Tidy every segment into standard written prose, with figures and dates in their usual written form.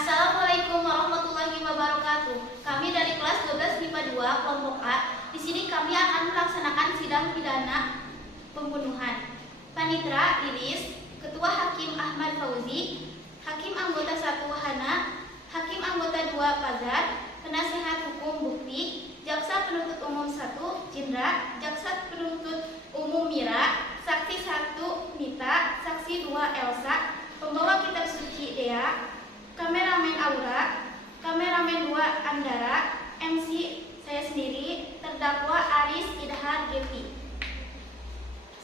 Assalamualaikum warahmatullahi wabarakatuh. Kami dari kelas 12 MIPA 2 kelompok A. Di sini kami akan melaksanakan sidang pidana pembunuhan. Panitera Iris, Ketua Hakim Ahmad Fauzi, Hakim Anggota 1 Hana, Hakim Anggota 2 Pazar, Penasehat Hukum Bukti, Jaksa Penuntut Umum 1 Cindra, Jaksa Penuntut Umum Mira, Saksi 1 Mita, Saksi 2 Elsa, Pembawa Kitab Suci Dea, Kameramen Aura, Kameramen 2 Andara, MC saya sendiri, terdakwa Aris Idhar Gevi.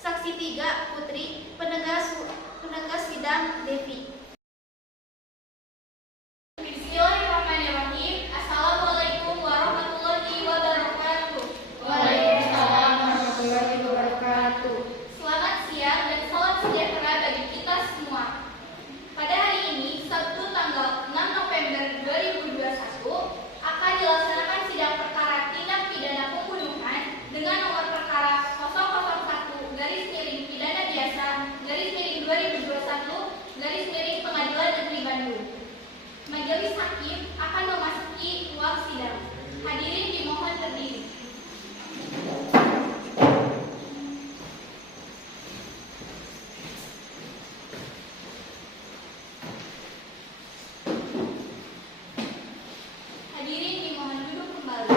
Saksi 3 Putri, penegas sidang Devi. Bismillahirrahmanirrahim. Assalamualaikum warahmatullahi wabarakatuh. Waalaikumsalam warahmatullahi wabarakatuh. Selamat siang dan salam sejahtera bagi kita semua. Pada hari ini, Sabtu tanggal 6 November 2021, akan dilaksanakan sidang perkara tindak pidana pembunuhan dengan nomor perkara 001-pidana biasa /2021 Pengadilan Negeri Bandung. Majelis Hakim akan memasuki ruang sidang. Hadirin dimohon berdiri. Hadirin dimohon duduk kembali.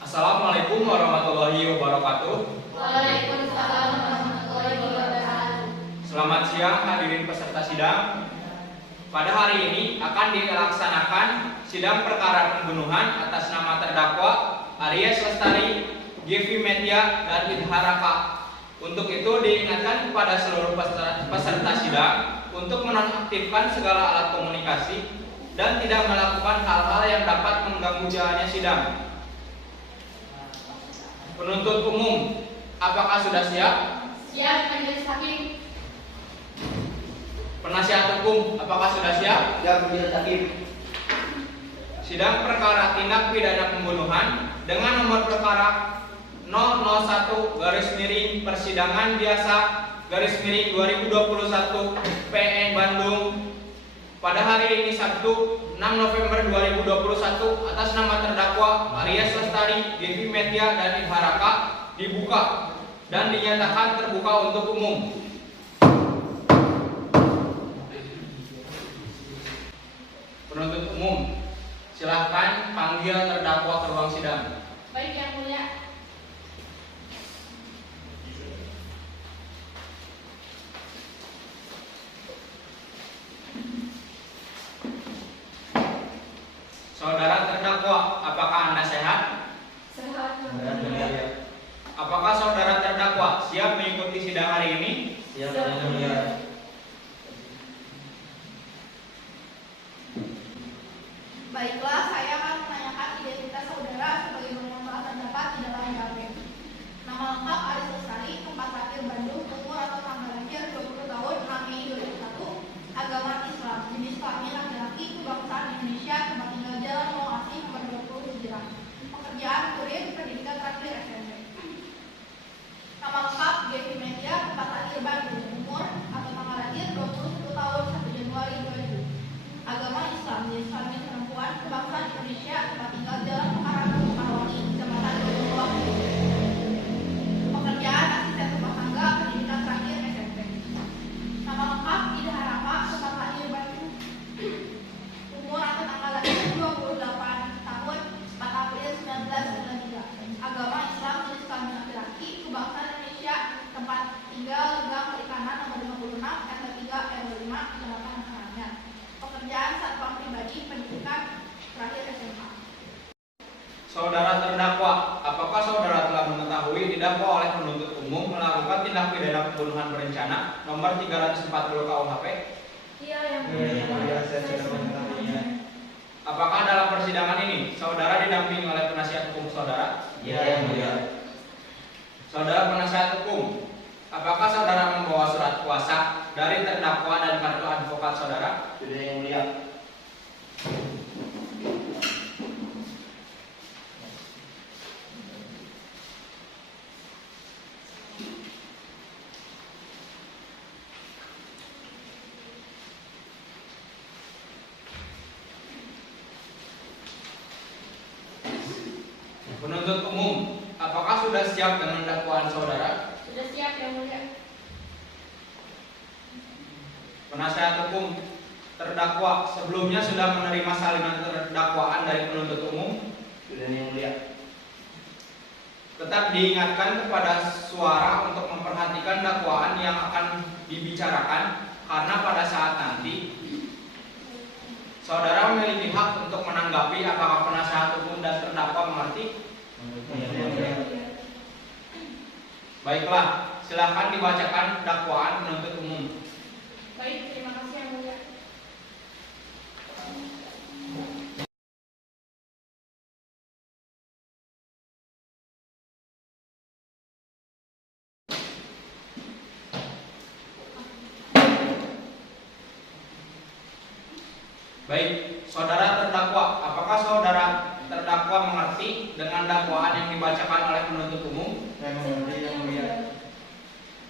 Assalamualaikum warahmatullahi wabarakatuh. Waalaikumsalam warahmatullahi wabarakatuh. Selamat siang hadirin peserta sidang. Pada hari ini akan dilaksanakan sidang perkara pembunuhan atas nama terdakwa Aries Lestari, Gevi Metia, dan Idharaka. Untuk itu diingatkan kepada seluruh peserta sidang untuk menonaktifkan segala alat komunikasi dan tidak melakukan hal-hal yang dapat mengganggu jalannya sidang. Penuntut umum, apakah sudah siap? Siap, Majelis Hakim. Penasihat hukum, apakah sudah siap? Siap, Majelis Hakim. Sidang perkara tindak pidana pembunuhan dengan nomor perkara 001 persidangan biasa /2021 PN Bandung pada hari ini Sabtu 6 November 2021 atas nama terdakwa Aries Lestari, Gevi Metia, dan Idharaka dibuka dan dinyatakan terbuka untuk umum. Penuntut umum, silahkan panggil terdakwa ke ruang sidang. Baik, Yang Mulia. Saudara terdakwa, apakah Anda sehat? Sehat. Apakah saudara terdakwa siap mengikuti sidang hari ini? Siap, Yang Mulia. Baiklah, saya akan menanyakan identitas saudara sebagai telah terdapat di dalam BAP. Nama lengkap Aries Lestari, tempat lahir Bandung, umur atau tanggal lahir 20 tahun, 6 Mei 2001, agama Islam, jenis kelamin laki-laki, kebangsaan Indonesia, tempat tinggal Jalan Lokasi nomor 20 Hijrah. Pekerjaan kurir, pendidikan terakhir SMP. Nama lengkap Gevi Metia, tempat lahir Bandung, umur atau tanggal lahir 21 tahun, 1 Januari 2000. Agama Islam, jenis kelamin perempuan, kebangsaan Indonesia, tempat tinggal Jalan Mekarabu, Mekarwangi, Kecamatan Bojong. Pekerjaan asisten rumah tangga, pendidikan terakhir SMP. Nama lengkap Idharaka, tempat lahir Bandung, umur atau tanggal lahir 28 tahun, 4 April 1993. Agama Islam, jenis kelamin laki-laki, kebangsaan Indonesia, tempat tinggal Gang Perikanan nomor 56, RT 3 RW 5, Kecamatan Karanganyar. Pekerjaan satpam pribadi, pendidikan terakhir SMA. Saudara terdakwa, apakah saudara telah mengetahui didakwa oleh penuntut umum melakukan tindak pidana pembunuhan berencana nomor 340 KUHP? Iya, Yang Mulia, saya sudah mengetahuinya. Apakah dalam persidangan ini saudara didampingi oleh penasihat hukum saudara? Iya, Yang Mulia. Saudara penasihat hukum, apakah saudara membawa surat kuasa dari terdakwa dan kartu advokat saudara? Sudah, Yang Mulia. Penasihat hukum terdakwa sebelumnya sudah menerima salinan dakwaan dari penuntut umum. Sudah yang mulia. Tetap diingatkan kepada suara untuk memperhatikan dakwaan yang akan dibicarakan, karena pada saat nanti saudara memiliki hak untuk menanggapi apakah penasihat hukum dan terdakwa mengerti. Baiklah, silakan dibacakan dakwaan penuntut umum. Baik, terima kasih yang mulia. Baik, saudara terdakwa, apakah saudara terdakwa mengerti dengan dakwaan yang dibacakan oleh penuntut umum? Saya mengerti yang mulia.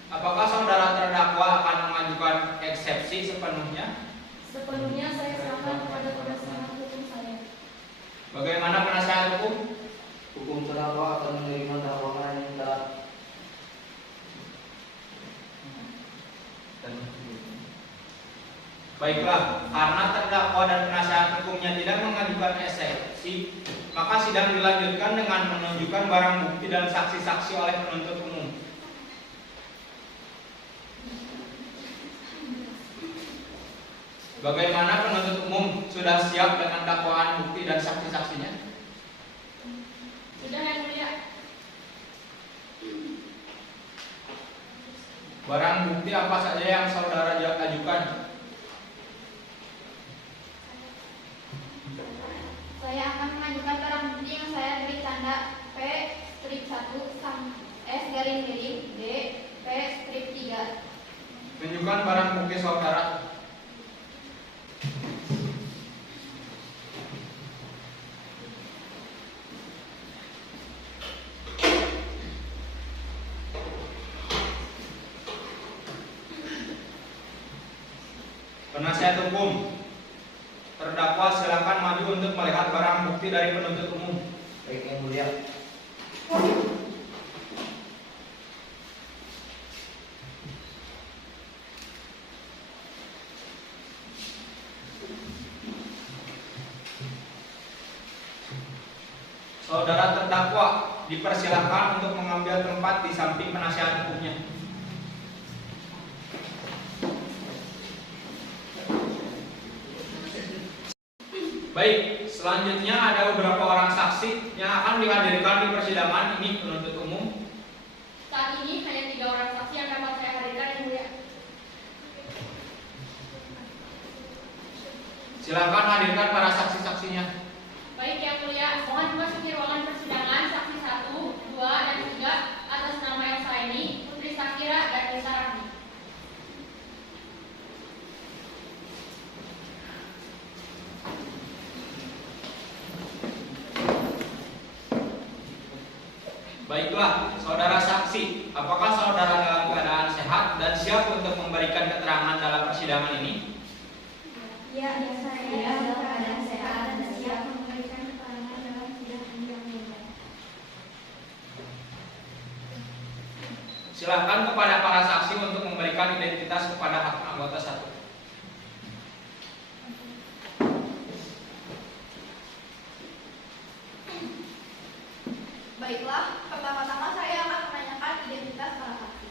Apakah saudara terdakwa akan mengajukan eksepsi sepenuhnya? Sepenuhnya saya serahkan kepada penasihat hukum saya. Bagaimana penasihat hukum? Hukum terdakwa akan menerima dakwaan yang telah Baiklah, karena terdakwa dan penasihat hukumnya tidak mengajukan eksepsi, maka sidang dilanjutkan dengan menunjukkan barang bukti dan saksi-saksi oleh penuntut umum. Bagaimana penuntut umum, sudah siap dengan dakwaan bukti dan saksi-saksinya? Sudah yang mulia. Barang bukti apa saja yang saudara ajukan? Saya akan mengajukan barang bukti yang saya beri tanda P strip 1 S garing miring D P strip 3. Tunjukkan barang bukti saudara. Penasihat hukum terdakwa silakan maju untuk melihat barang bukti dari penuntut umum. baik yang mulia. Saudara terdakwa dipersilakan untuk mengambil tempat di samping penasihat hukumnya. Baik, selanjutnya ada beberapa orang saksi yang akan dihadirkan di persidangan ini penuntut umum. Saat ini hanya 3 orang saksi yang dapat saya hadirkan yang mulia. Silakan hadirkan para saksi-saksinya. Baik yang mulia, mohon memasuki ruangan persidangan saksi 1, 2, dan 3 atas nama Elsa ini, Putri Sakira dan Lisa Rahmi. Baiklah, saudara saksi, apakah saudara dalam keadaan sehat dan siap untuk memberikan keterangan dalam persidangan ini? Ya, saya dalam keadaan sehat dan siap memberikan keterangan dalam sidang ini yang mulia. Silakan kepada para saksi untuk memberikan identitas kepada anggota 1. Baiklah, pertama-tama saya akan menanyakan identitas para saksi.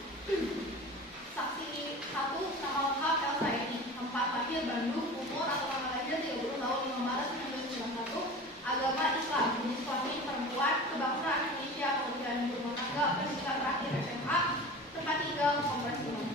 Saksi 1, nama lengkap Elsa ini, tempat lahir Bandung, umur atau tanggal lahir 30 tahun 5 Maret 1991, agama Islam, jenis kelamin perempuan, kebangsaan Indonesia, pekerjaan ibu rumah tangga, pendidikan terakhir SMA, tempat tinggal Kompleks Timur.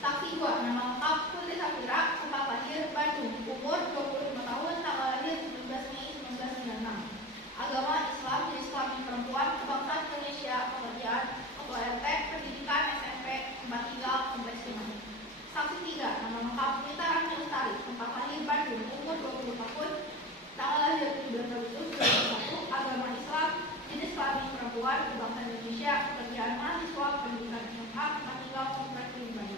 Saksi 2, nama lengkap Putri Sakira, tempat lahir Bandung, umur 25 tahun, tanggal lahir 19 Mei 1996. Agama Islam, jenis kelamin perempuan, kebangsaan Indonesia, pekerjaan, ketua RT, pendidikan SMP, tempat tinggal Kompleks Timur. Saksi 3, nama lengkap Nita Rahmi Lestari, tempat lahir Bandung, umur 20 tahun, tanggal lahir 17 Agustus 2001, agama Islam, jenis kelamin perempuan, kebangsaan Indonesia, pekerjaan mahasiswa, pendidikan SMA, tempat tinggal Kompleks Timur.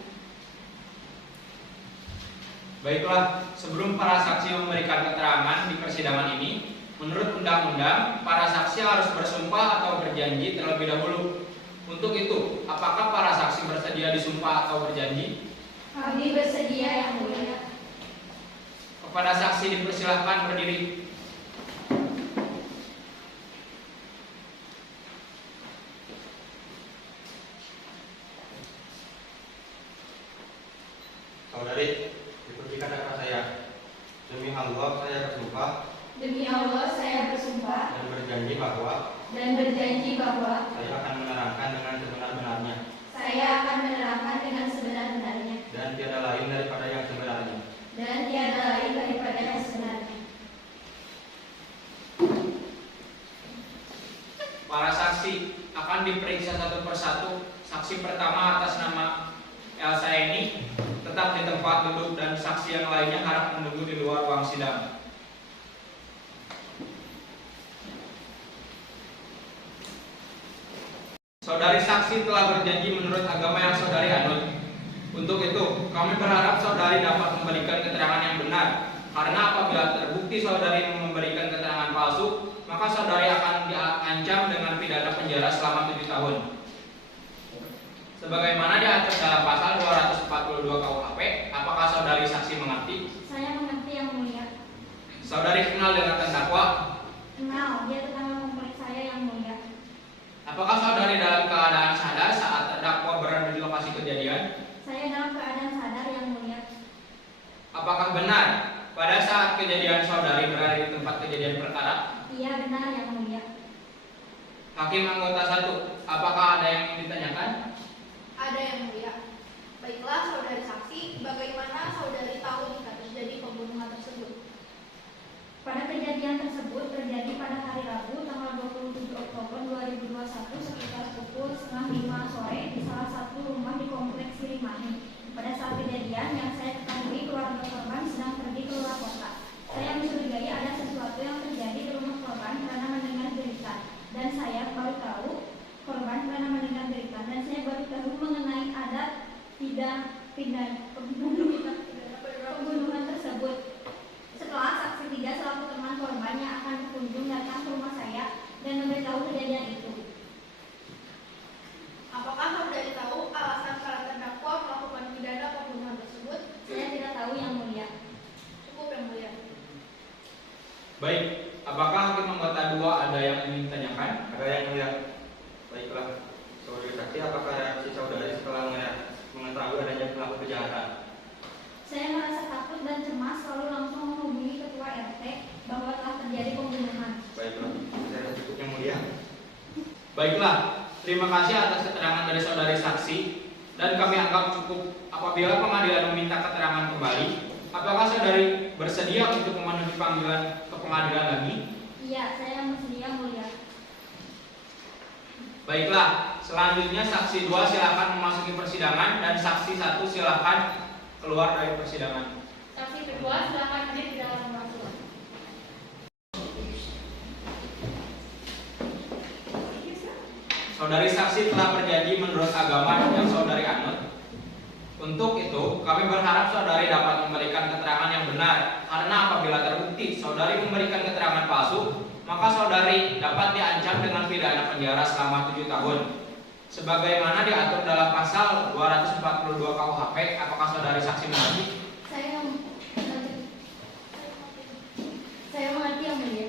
Baiklah, sebelum para saksi memberikan keterangan di persidangan ini, menurut undang-undang, para saksi harus bersumpah atau berjanji terlebih dahulu. Untuk itu, apakah para saksi bersedia disumpah atau berjanji? Kami bersedia yang mulia. Kepada saksi dipersilahkan berdiri. Saudari, ikuti kata-kata saya. Demi Allah saya bersumpah Demi Allah saya bersumpah dan berjanji bahwa saya akan menerangkan dengan sebenar-benarnya akan menerangkan dengan sebenar-benarnya dan tiada lain daripada yang sebenarnya. Para saksi akan diperiksa satu persatu. Saksi pertama atas nama Elsa ini tetap di tempat duduk dan saksi yang lainnya harap menunggu di luar ruang sidang. Saudari saksi telah berjanji menurut agama yang saudari anut. Untuk itu, kami berharap saudari dapat memberikan keterangan yang benar. Karena apabila terbukti saudari memberikan keterangan palsu, maka saudari akan diancam dengan pidana penjara selama 7 tahun. Sebagaimana diatur dalam pasal 242 KUHP, apakah saudari saksi mengerti? Saya mengerti yang mulia. Saudari kenal dengan terdakwa? Kenal, dia tetangga kompleks saya yang mulia. Apakah saudari dalam keadaan sadar saat terdakwa berada di lokasi kejadian? Saya dalam keadaan sadar yang mulia. Apakah benar pada saat kejadian saudari berada di tempat kejadian perkara? Iya benar yang mulia. Hakim anggota 1, apakah ada yang ingin ditanyakan? Ada yang mulia. Baiklah saudari saksi, bagaimana saudari tahu jika terjadi pembunuhan tersebut? Pada kejadian tersebut terjadi pada hari Rabu tanggal 27 Oktober 2021 sekitar pukul 4:30 sore di salah satu rumah di kompleks Sirimahi. Pada saat kejadian yang saya ketahui keluarga korban sedang pergi ke luar kota. Saya mencurigai ada sesuatu yang terjadi di rumah korban karena mendengar berita dan saya baru tahu korban karena mendengar berita dan saya baru tahu mengenai ada pembunuhan tersebut. Setelah saksi 3 selaku teman korban yang akan berkunjung datang ke rumah saya dan memberitahu kejadian itu. Apakah saudari tahu alasan para terdakwa melakukan pidana pembunuhan tersebut? Saya tidak tahu yang mulia. Cukup yang mulia. Baik, apakah hakim anggota 2 ada yang ingin ditanyakan? Ada yang mulia. Baiklah, saudari saksi, apakah reaksi saudari setelah mengetahui adanya pelaku kejahatan? Saya merasa takut dan cemas lalu langsung menghubungi ketua RT bahwa telah terjadi pembunuhan. Baiklah, saya cukup yang mulia. Baiklah, terima kasih atas keterangan dari saudari saksi dan kami anggap cukup. Apabila pengadilan meminta keterangan kembali, apakah saudari bersedia untuk memenuhi panggilan ke pengadilan lagi? Iya, saya bersedia mulia. Baiklah, selanjutnya saksi 2 silakan memasuki persidangan dan saksi 1 silakan keluar dari persidangan. Saksi kedua silakan hadir di dalam ruang sidang. Saudari saksi telah berjanji menurut agama yang saudari anut. Untuk itu, kami berharap saudari dapat memberikan keterangan yang benar. Karena apabila terbukti saudari memberikan keterangan palsu, maka saudari dapat diancam dengan pidana penjara selama 7 tahun. Sebagaimana diatur dalam pasal 242 KUHP, apakah saudari saksi mengerti? Saya mengerti yang mulia.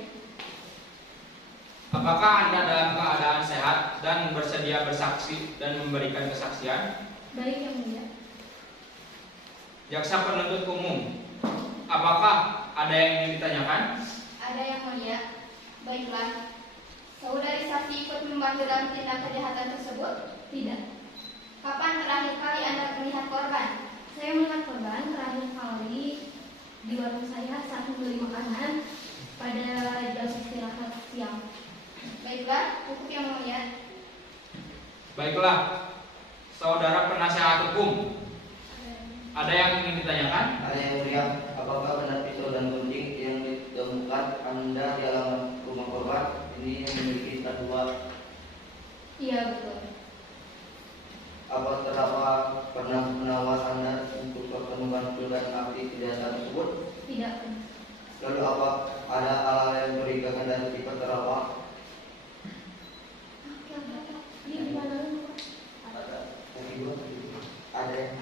Apakah Anda dalam keadaan sehat dan bersedia bersaksi dan memberikan kesaksian? Baik yang mulia. Jaksa penuntut umum, apakah ada yang ingin ditanyakan? Ada yang mulia. Baiklah. Saudari saksi ikut membantu dalam tindak kejahatan tersebut? Tidak. Kapan terakhir kali Anda melihat korban? Saya melihat korban terakhir kali di warung saya saat membeli makanan pada jam istirahat siang. Baiklah, cukup yang mulia. Baiklah, saudara penasihat hukum, ada yang ingin ditanyakan? Ada yang mulia, apakah benar pisau dan gunting yang ditemukan Anda di halaman rumah korban ini yang memiliki cat 2? Iya betul. Apa terdakwa pernah menawas Anda untuk pertemuan dan api kejahatan tersebut? Tidak. Lalu apa ada hal yang mencurigakan dari sifat terdakwa? Di mana? Ada yang kedua, ada yang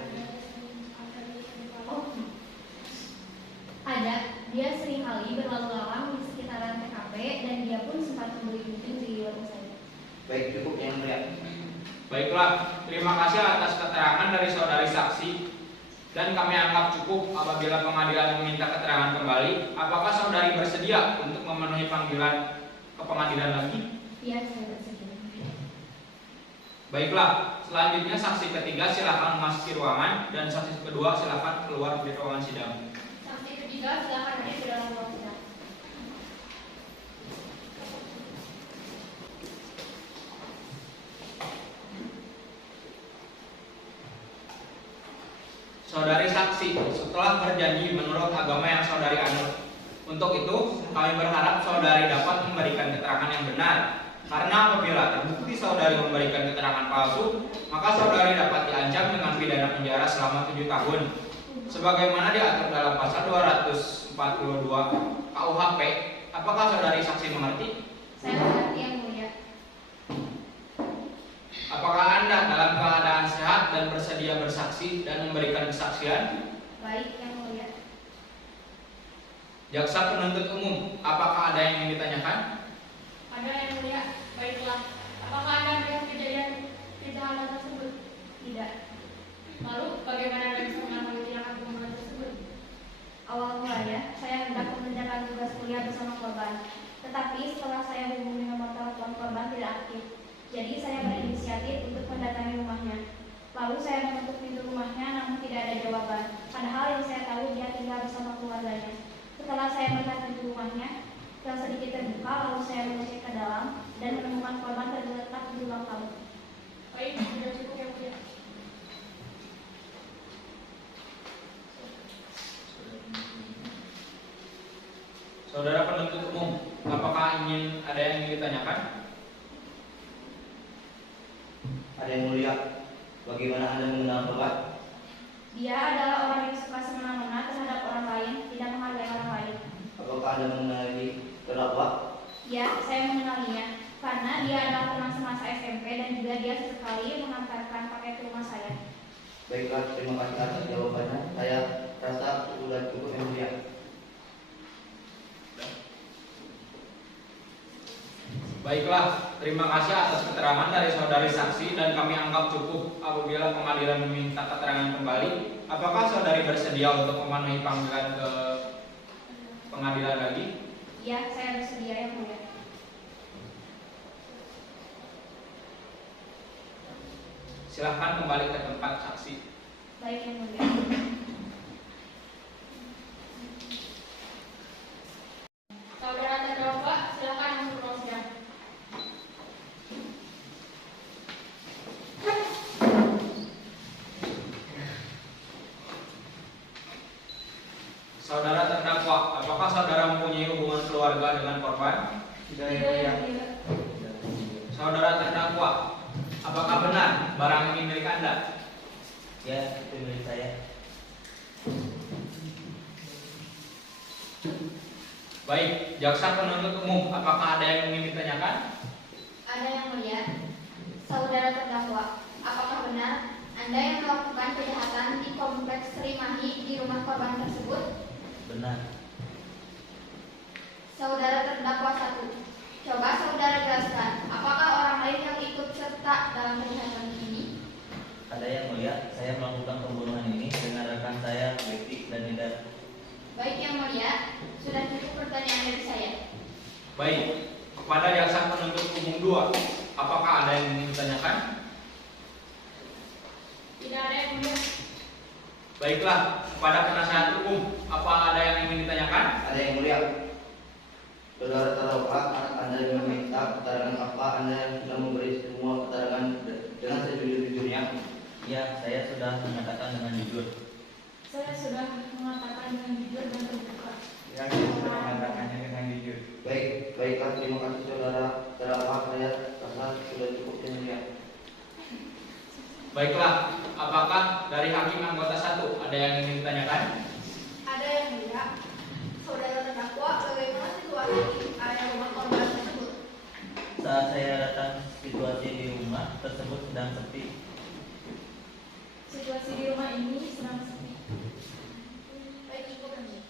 sempat membeli gunting di warung saya. Baik, cukup yang mulia. Baiklah, terima kasih atas keterangan dari saudari saksi dan kami anggap cukup apabila pengadilan meminta keterangan kembali. Apakah saudari bersedia untuk memenuhi panggilan ke pengadilan lagi? Iya, saya bersedia. Baiklah, selanjutnya saksi ketiga silakan memasuki ruangan dan saksi kedua silakan keluar dari ruangan sidang. Saksi ketiga silakan hadir di dalam ruang sidang. Saudari saksi, setelah berjanji menurut agama yang saudari anut, untuk itu kami berharap saudari dapat memberikan keterangan yang benar. Karena apabila terbukti saudari memberikan keterangan palsu, maka saudari dapat diancam dengan pidana penjara selama 7 tahun. Sebagaimana diatur dalam pasal 242 KUHP, apakah saudari saksi mengerti? Saya mengerti yang mulia. Apakah Anda dalam keadaan sehat dan bersedia bersaksi dan memberikan kesaksian? Baik yang mulia. Jaksa penuntut umum, apakah ada yang ingin ditanyakan? Ada yang mulia. Baiklah. Apakah Anda melihat kejadian kejahatan tersebut? Tidak. Lalu bagaimana Anda bisa mengetahui tindakan pembunuhan tersebut? Awal mulanya, saya hendak mengerjakan tugas kuliah bersama korban. Tetapi setelah saya hubungi nomor telepon korban tidak aktif. Jadi saya berinisiatif untuk mendatangi rumahnya. Lalu saya mengetuk pintu rumahnya namun tidak ada jawaban. Padahal yang saya tahu dia tinggal bersama keluarganya. Setelah saya melihat pintu rumahnya yang sedikit terbuka, lalu saya mengecek ke dalam dan menemukan korban tergeletak di ruang tamu. Baik, sudah cukup yang mulia. Saudara penuntut umum, apakah ada yang ingin ditanyakan? Ada yang mulia. Bagaimana Anda mengenal korban? Dia adalah orang yang suka semena-mena terhadap orang lain, tidak menghargai orang lain. Apakah Anda mengenali terdakwa? Ya, saya mengenalinya karena dia adalah teman semasa SMP dan juga dia sesekali mengantarkan paket ke rumah saya. Baiklah, terima kasih atas jawabannya. Saya rasa sudah cukup yang mulia. Baiklah, terima kasih atas keterangan dari saudari saksi dan kami anggap cukup apabila pengadilan meminta keterangan kembali. Apakah saudari bersedia untuk memenuhi panggilan ke pengadilan lagi? Ya, saya bersedia yang mulia. Silahkan kembali ke tempat saksi. Baik yang mulia. Saudara terdakwa, silakan masuk ruang sidang. Saudara terdakwa, apakah saudara mempunyai hubungan keluarga dengan korban? Tidak yang mulia. Saudara terdakwa, apakah benar barang ini milik Anda? Ya, itu milik saya. Baik, jaksa penuntut umum, apakah ada yang ingin ditanyakan? Ada yang mulia. Saudara terdakwa, apakah benar Anda yang melakukan kejahatan di kompleks Srimahi di rumah korban tersebut? Benar. Saudara terdakwa 1, coba saudara jelaskan, apakah orang lain yang ikut serta dalam kejahatan ini? Ada yang mulia. Saya melakukan pembunuhan ini dengan rekan saya, Betty dan Nida. Baik yang mulia, sudah cukup pertanyaan dari saya. Baik, kepada jaksa penuntut umum 2, apakah ada yang ingin ditanyakan? Tidak ada yang mulia. Baiklah, kepada penasihat hukum, apa ada yang ingin ditanyakan? Ada yang mulia. Saudara terdakwa, Anda meminta keterangan apa? Anda yang sudah memberi semua keterangan dengan sejujur-jujurnya? Ya, saya sudah mengatakan dengan jujur. Saya sudah mengatakan dengan jujur dan terbuka. Ya, saya sudah mengatakannya dengan jujur. Baiklah, terima kasih saudara terdakwa. Saya rasa sudah cukup yang mulia. Baiklah, apakah dari hakim anggota 1 ada yang ingin ditanyakan? Ada yang mulia. Saudara terdakwa, bagaimana situasi di area rumah korban tersebut? Saat saya datang, situasi di rumah tersebut sedang sepi. Situasi di rumah ini sedang sepi. Baik, cukup yang mulia.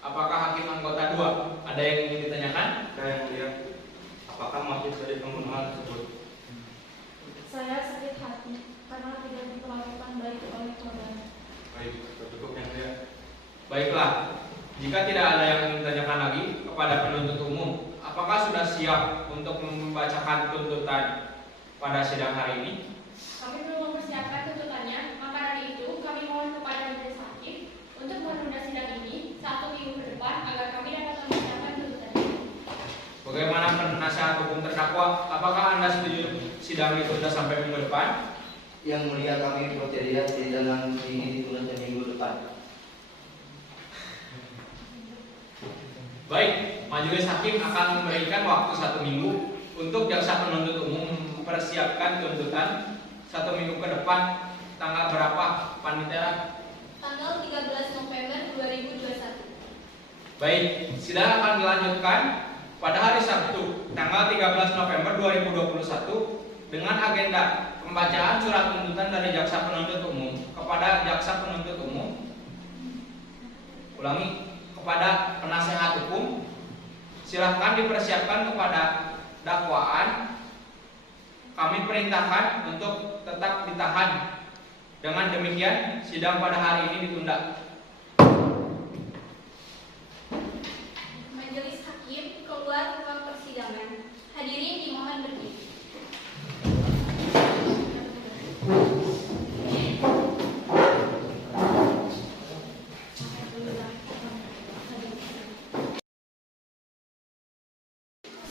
Apakah hakim anggota 2 ada yang ingin ditanyakan? Saya yang mulia. Baik, cukup yang mulia. Baiklah, jika tidak ada yang ingin ditanyakan lagi kepada penuntut umum, apakah sudah siap untuk membacakan tuntutan pada sidang hari ini? Kami belum mempersiapkan tuntutannya, maka dari itu kami mohon kepada majelis hakim untuk menunda sidang ini 1 minggu ke depan agar kami dapat mempersiapkan tuntutannya. Bagaimana penasihat hukum terdakwa? Apakah Anda setuju sidang ditunda sampai minggu depan? Yang mulia, kami bersedia sidang ini ditunda seminggu depan. Baik, majelis hakim akan memberikan waktu 1 minggu untuk jaksa penuntut umum mempersiapkan tuntutan 1 minggu ke depan. Tanggal berapa, Panitera? Tanggal 13 November 2021. Baik, sidang akan dilanjutkan pada hari Sabtu, tanggal 13 November 2021 dengan agenda pembacaan surat tuntutan dari jaksa penuntut umum kepada jaksa penuntut umum. Ulangi, kepada penasehat hukum. Silahkan dipersiapkan kepada dakwaan. Kami perintahkan untuk tetap ditahan. Dengan demikian, sidang pada hari ini ditunda. Majelis hakim keluar ruang persidangan. Hadirin dimohon berdiri.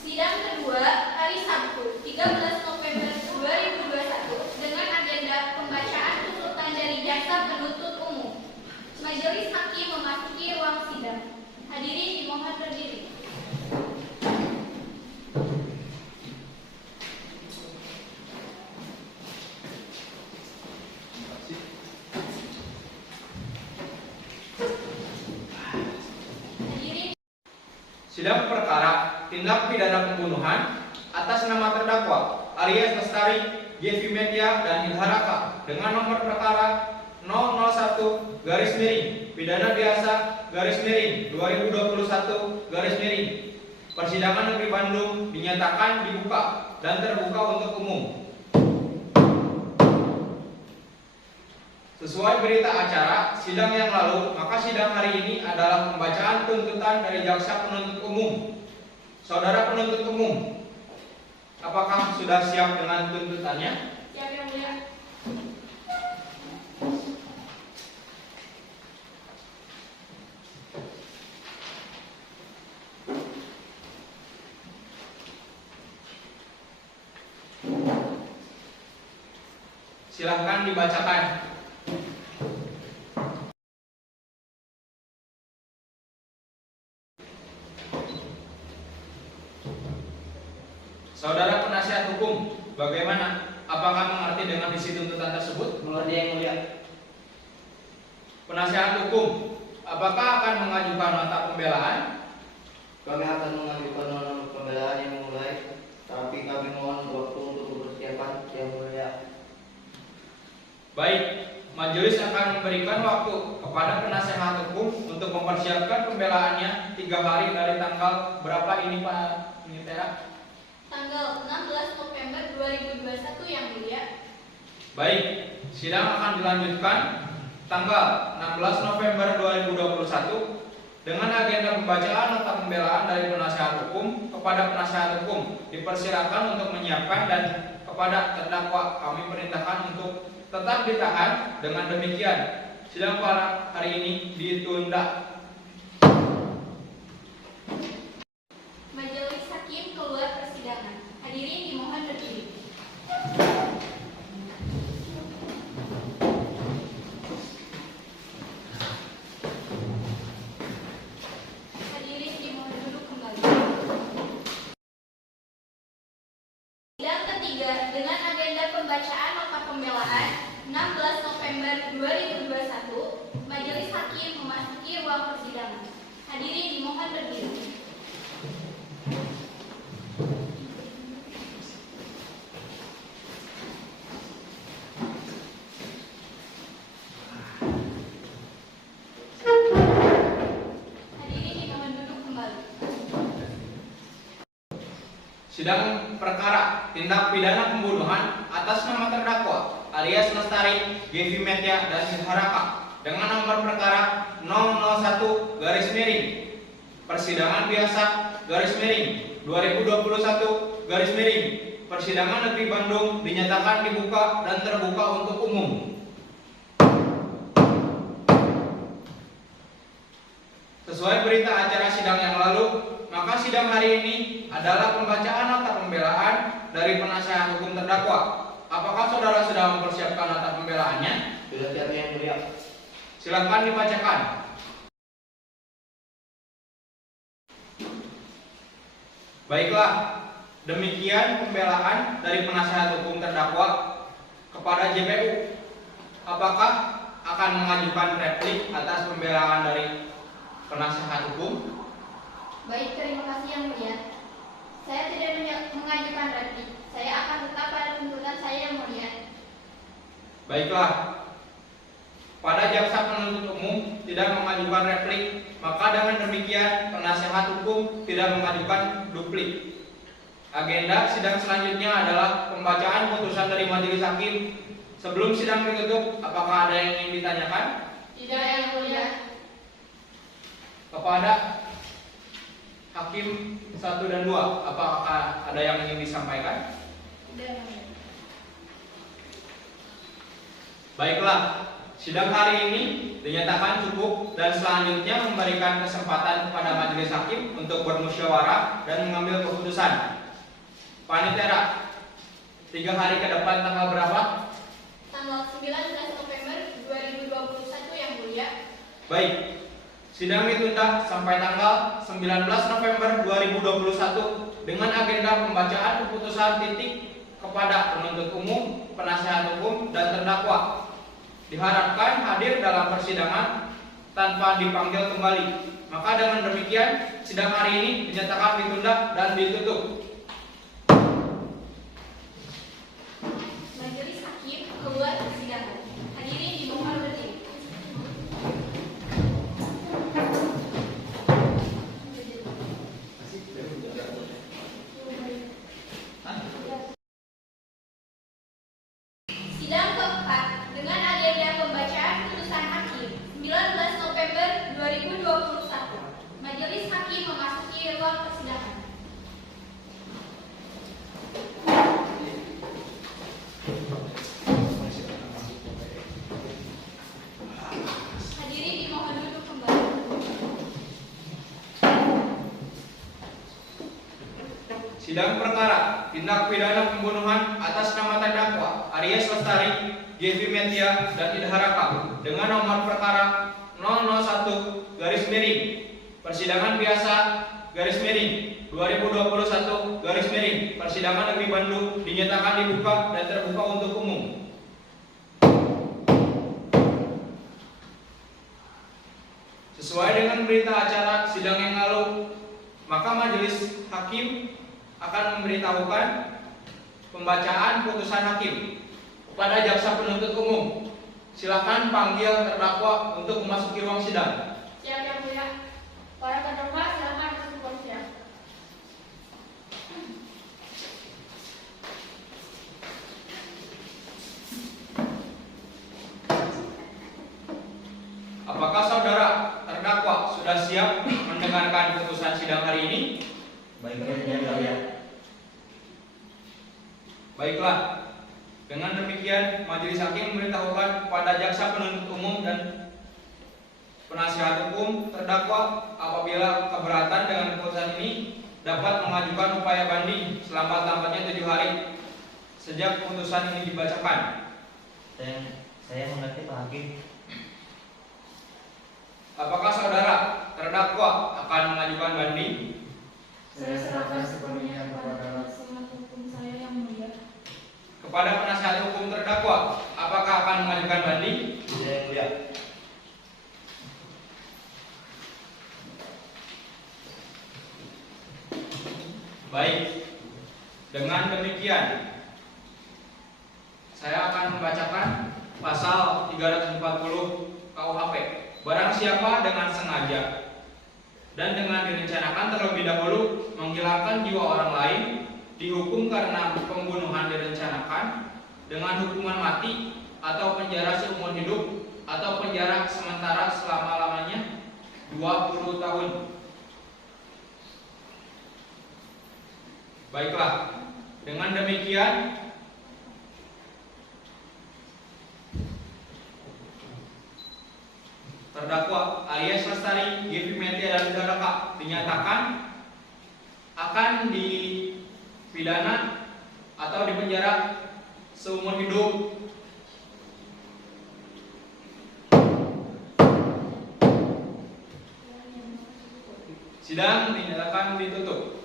Sidang kedua hari Sabtu 13 November 2021 dengan agenda pembacaan tuntutan dari jaksa penuntut umum. Majelis hakim memasuki ruang sidang. Hadirin dimohon berdiri. Hadirin Sidang perkara tindak pidana pembunuhan atas nama terdakwa Aries Lestari, Gevi Media, dan Ilharaka dengan nomor perkara 001 garis miring pidana biasa garis miring 2021 garis miring. Persidangan Negeri Bandung dinyatakan dibuka dan terbuka untuk umum. Sesuai berita acara sidang yang lalu, maka sidang hari ini adalah pembacaan tuntutan dari jaksa penuntut umum. Saudara penuntut umum, apakah sudah siap dengan tuntutannya? Siap yang mulia. Silahkan dibacakan. Saudara penasihat hukum, bagaimana? Apakah mengerti dengan isi tuntutan tersebut? Mengerti yang mulia. Penasihat hukum, apakah akan mengajukan nota pembelaan? Kami akan mengajukan nota pembelaan yang mulai, tapi kami mohon waktu untuk persiapan yang mulia. Baik, majelis akan memberikan waktu kepada penasihat hukum untuk mempersiapkan pembelaannya 3 hari dari tanggal berapa ini, Pak Minitera? tanggal 16 November 2021 yang mulia. Baik, sidang akan dilanjutkan tanggal 16 November 2021 dengan agenda pembacaan nota pembelaan dari penasihat hukum kepada penasihat hukum. Dipersilakan untuk menyiapkan dan kepada terdakwa kami perintahkan untuk tetap ditahan. Dengan demikian, sidang pada hari ini ditunda. Majelis hakim keluar persidangan. Hadirin dimohon berdiri. Hadirin dimohon duduk kembali. Sidang ketiga dengan agenda pembacaan nota pembelaan 16 November 2021, majelis hakim memasuki ruang persidangan. Hadirin dimohon berdiri. Hadirin dimohon duduk kembali. Sidang perkara tindak pidana pembunuhan atas nama terdakwa Aries Lestari, Gevi Media, dan Ilharaka dengan nomor perkara 001 garis miring persidangan biasa garis miring 2021 garis miring Persidangan Negeri Bandung dinyatakan dibuka dan terbuka untuk umum. Sesuai berita acara sidang yang lalu, maka sidang hari ini adalah pembacaan nota pembelaan dari penasehat hukum terdakwa. Apakah saudara sudah mempersiapkan nota pembelaannya? Sudah siap yang mulia. Silakan dibacakan. Baiklah, demikian pembelaan dari penasehat hukum terdakwa kepada JPU. Apakah akan mengajukan replik atas pembelaan dari penasehat hukum? Baik, terima kasih yang mulia. Saya tidak mengajukan replik. Saya akan tetap pada tuntutan saya yang mulia. Baiklah, pada jaksa penuntut umum tidak mengajukan replik, maka dengan demikian penasehat hukum tidak mengajukan duplik. Agenda sidang selanjutnya adalah pembacaan putusan dari majelis hakim. Sebelum sidang ditutup, apakah ada yang ingin ditanyakan? Tidak yang mulia. Kepada hakim 1 dan 2, apakah ada yang ingin disampaikan? Tidak yang mulia. Baiklah, sidang hari ini dinyatakan cukup dan selanjutnya memberikan kesempatan kepada majelis hakim untuk bermusyawarah dan mengambil keputusan. Panitera, 3 hari ke depan tanggal berapa? Tanggal 19 November 2021 yang mulia. Baik, sidang ditunda sampai tanggal 19 November 2021 dengan agenda pembacaan keputusan titik kepada penuntut umum, penasehat hukum, dan terdakwa. Diharapkan hadir dalam persidangan tanpa dipanggil kembali. Maka dengan demikian, sidang hari ini dinyatakan ditunda dan ditutup. Majelis hakim keluar persidangan. Hadirin dimohon berdiri. Sidang keempat dengan agenda pembacaan putusan hakim 19 November 2021. Majelis hakim memasuki ruang persidangan. Hadirin dimohon duduk kembali. Sidang perkara tindak pidana pembunuhan atas nama terdakwa Aries Lestari, Gevi Metia, dan Ida Haraka dengan nomor perkara 001 garis miring persidangan biasa garis miring 2021 garis miring Persidangan Negeri Bandung dinyatakan dibuka dan terbuka untuk umum. Sesuai dengan berita acara sidang yang lalu, maka majelis hakim akan memberitahukan pembacaan putusan hakim kepada jaksa penuntut umum. Silakan panggil terdakwa untuk memasuki ruang sidang. Siap yang mulia. Para terdakwa silakan masuk ke ruang sidang. Apakah saudara terdakwa sudah siap mendengarkan putusan sidang hari ini? Baiknya yang mulia. Baiklah, dengan demikian majelis hakim memberitahukan kepada jaksa penuntut umum dan penasihat hukum terdakwa apabila keberatan dengan keputusan ini dapat mengajukan upaya banding selambat-lambatnya 7 hari sejak putusan ini dibacakan. Saya mengerti Pak Hakim. Apakah saudara terdakwa akan mengajukan banding? Saya serahkan sepenuhnya kepada penasihat hukum saya yang mulia. Kepada penasihat hukum terdakwa, apakah akan mengajukan banding? Tidak yang mulia. Baik, dengan demikian saya akan membacakan pasal 340 KUHP. Barang siapa dengan sengaja dan dengan direncanakan terlebih dahulu menghilangkan jiwa orang lain dihukum karena pembunuhan direncanakan dengan hukuman mati atau penjara seumur hidup atau penjara sementara selama-lamanya 20 tahun. Baiklah, dengan demikian terdakwa alias Lestari, Gevi Metia, dan Daraka dinyatakan akan dipidana atau dipenjara seumur hidup. Sidang dinyatakan ditutup.